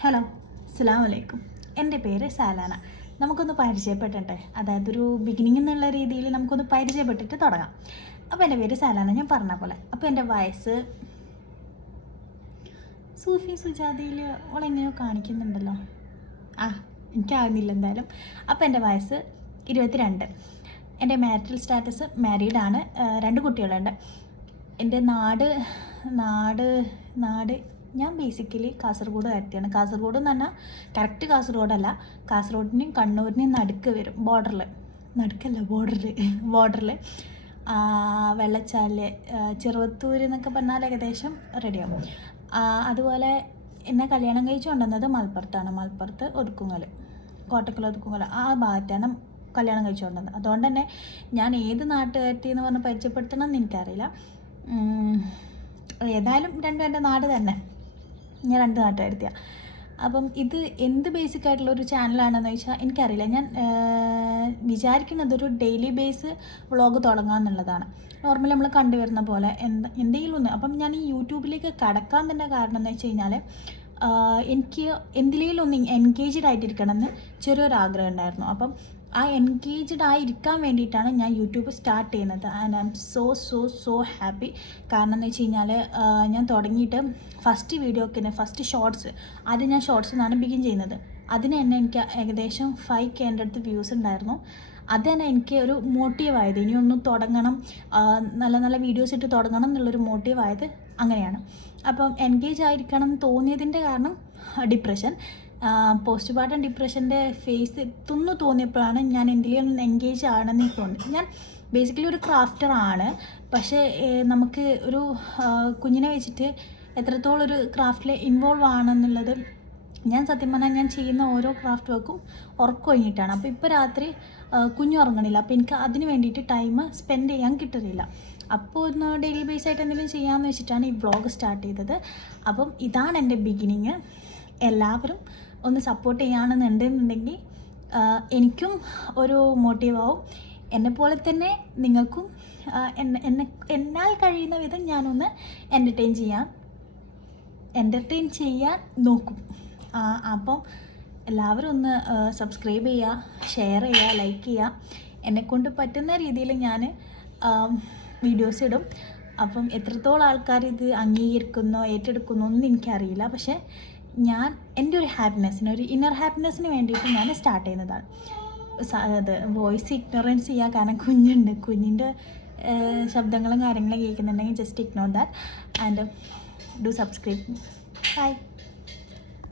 Hello, അസ്സലാമു അലൈക്കും. എൻ്റെ പേര് സാലാന. നമുക്കൊന്ന് പരിചയപ്പെട്ടെ, അതായത് ഒരു ബിഗിനിങ് എന്നുള്ള രീതിയിൽ നമുക്കൊന്ന് പരിചയപ്പെട്ടിട്ട് തുടങ്ങാം. അപ്പോൾ എൻ്റെ പേര് സാലാന, ഞാൻ പറഞ്ഞ പോലെ. അപ്പോൾ എൻ്റെ വയസ്സ് സൂഫി സുജാതയിൽ ഓളെങ്ങനെയോ കാണിക്കുന്നുണ്ടല്ലോ, എനിക്കാകുന്നില്ല എന്തായാലും. അപ്പോൾ എൻ്റെ വയസ്സ് 22. എൻ്റെ മാരിറ്റൽ സ്റ്റാറ്റസ് മാരീഡാണ്. 2 കുട്ടികളുണ്ട്. എൻ്റെ നാട് ഞാൻ ബേസിക്കലി കാസർഗോഡ് കാര്യത്തിയാണ്. കാസർഗോഡ് എന്ന് പറഞ്ഞാൽ കറക്റ്റ് കാസർഗോഡല്ല, കാസർഗോഡിനെയും കണ്ണൂരിനെയും നടുക്ക് വരും. ബോർഡറിൽ വെള്ളച്ചാല് ചെറുവത്തൂർ എന്നൊക്കെ പറഞ്ഞാൽ ഏകദേശം റെഡിയാവും. അതുപോലെ എന്നെ കല്യാണം കഴിച്ചു കൊണ്ടുവന്നത് മലപ്പുറത്ത് കോട്ടക്കൽ ഒതുക്കുങ്ങൽ ആ ഭാഗത്താണ് കല്യാണം കഴിച്ചു കൊണ്ടുവന്നത്. അതുകൊണ്ട് തന്നെ ഞാൻ ഏത് നാട്ടുകാരത്തി എന്ന് പറഞ്ഞ് പരിചയപ്പെടുത്തണം എന്ന് എനിക്കറിയില്ല. ഏതായാലും എൻ്റെ നാട് തന്നെ, ഞാൻ 2 നാട്ടുകാരത്തിയാണ്. അപ്പം ഇത് എന്ത് ബേസിക്കായിട്ടുള്ളൊരു ചാനലാണെന്ന് ചോദിച്ചാൽ എനിക്കറിയില്ല. ഞാൻ വിചാരിക്കുന്നത് ഒരു ഡെയിലി ബേസ് വ്ളോഗ് തുടങ്ങാമെന്നുള്ളതാണ്. നോർമലി നമ്മൾ കണ്ടുവരുന്ന പോലെ എന്തെങ്കിലും ഒന്ന്. അപ്പം ഞാൻ ഈ യൂട്യൂബിലേക്ക് കടക്കാൻ തന്നെ കാരണം എന്ന് വെച്ച് കഴിഞ്ഞാൽ എനിക്ക് എന്തിലേലും ഒന്ന് എൻഗേജ്ഡ് ആയിട്ടിരിക്കണമെന്ന് ചെറിയൊരു ആഗ്രഹം ഉണ്ടായിരുന്നു. അപ്പം ആ എൻഗേജ്ഡ് ആയിരിക്കാൻ വേണ്ടിയിട്ടാണ് ഞാൻ യൂട്യൂബ് സ്റ്റാർട്ട് ചെയ്യുന്നത്. And I M so happy. കാരണം എന്ന് വെച്ച് കഴിഞ്ഞാൽ ഞാൻ തുടങ്ങിയിട്ട് ഫസ്റ്റ് ഷോർട്സ് ആദ്യം ഞാൻ ഷോർട്സ് നിന്നാണ് ബിഗിൻ ചെയ്യുന്നത്. അതിന് തന്നെ എനിക്ക് ഏകദേശം 5K അടുത്ത് വ്യൂസ് ഉണ്ടായിരുന്നു. അത് തന്നെ എനിക്ക് ഒരു മോട്ടീവായത്, ഇനിയൊന്നും തുടങ്ങണം, നല്ല വീഡിയോസ് ഇട്ട് തുടങ്ങണം എന്നുള്ളൊരു മോട്ടീവായത് അങ്ങനെയാണ്. അപ്പം എൻഗേജ് ആയിരിക്കണം എന്ന് തോന്നിയതിൻ്റെ കാരണം ഡിപ്രഷൻ, പോസ്റ്റ് പാർട്ടം ഡിപ്രഷൻ്റെ ഫേസ് എത്തുന്നു തോന്നിയപ്പോഴാണ് ഞാൻ എന്തെങ്കിലും എൻഗേജ് ആണെന്ന് തോന്നി. ഞാൻ ബേസിക്കലി ഒരു ക്രാഫ്റ്ററാണ്, പക്ഷേ നമുക്ക് ഒരു കുഞ്ഞിനെ വെച്ചിട്ട് എത്രത്തോളം ഒരു ക്രാഫ്റ്റിൽ ഇൻവോൾവ് ആണെന്നുള്ളത് സത്യം പറഞ്ഞാൽ ഞാൻ ചെയ്യുന്ന ഓരോ ക്രാഫ്റ്റ് വർക്കും ഉറക്കം കഴിഞ്ഞിട്ടാണ്. അപ്പോൾ ഇപ്പോൾ രാത്രി കുഞ്ഞു ഉറങ്ങണില്ല, അപ്പോൾ എനിക്ക് അതിന് വേണ്ടിയിട്ട് ടൈം സ്പെൻഡ് ചെയ്യാൻ കിട്ടുന്നില്ല. അപ്പോൾ ഒന്ന് ഡെയിലി ബേസ് ആയിട്ട് എന്തെങ്കിലും ചെയ്യാമെന്ന് വെച്ചിട്ടാണ് ഈ വ്ളോഗ് സ്റ്റാർട്ട് ചെയ്തത്. അപ്പം ഇതാണ് എൻ്റെ ബിഗിനിങ്. എല്ലാവരും ഒന്ന് സപ്പോർട്ട് ചെയ്യുകയാണെന്നുണ്ടെങ്കിൽ എനിക്കും ഒരു മോട്ടീവാവും. എന്നെപ്പോലെ തന്നെ നിങ്ങൾക്കും എന്നാൽ കഴിയുന്ന വിധം ഞാനൊന്ന് എൻ്റർടൈൻ ചെയ്യാൻ നോക്കും. അപ്പം എല്ലാവരും ഒന്ന് സബ്സ്ക്രൈബ് ചെയ്യുക, ഷെയർ ചെയ്യുക, ലൈക്ക് ചെയ്യുക. എന്നെക്കൊണ്ട് പറ്റുന്ന രീതിയിൽ ഞാൻ വീഡിയോസ് ഇടും. അപ്പം എത്രത്തോളം ആൾക്കാർ ഇത് അംഗീകരിക്കുന്നോ ഏറ്റെടുക്കുന്നോ ഒന്നും എനിക്കറിയില്ല. പക്ഷേ ഞാൻ എൻ്റെ ഒരു ഇന്നർ ഹാപ്പിനെസ്സിന് വേണ്ടിയിട്ട് ഞാൻ സ്റ്റാർട്ട് ചെയ്യുന്നതാണ്. അത് വോയിസ് ഇഗ്നോറൻസ് ചെയ്യുക, കാരണം കുഞ്ഞിൻ്റെ ശബ്ദങ്ങളും കാര്യങ്ങളും കേൾക്കുന്നുണ്ടെങ്കിൽ just ignore that and do subscribe. By.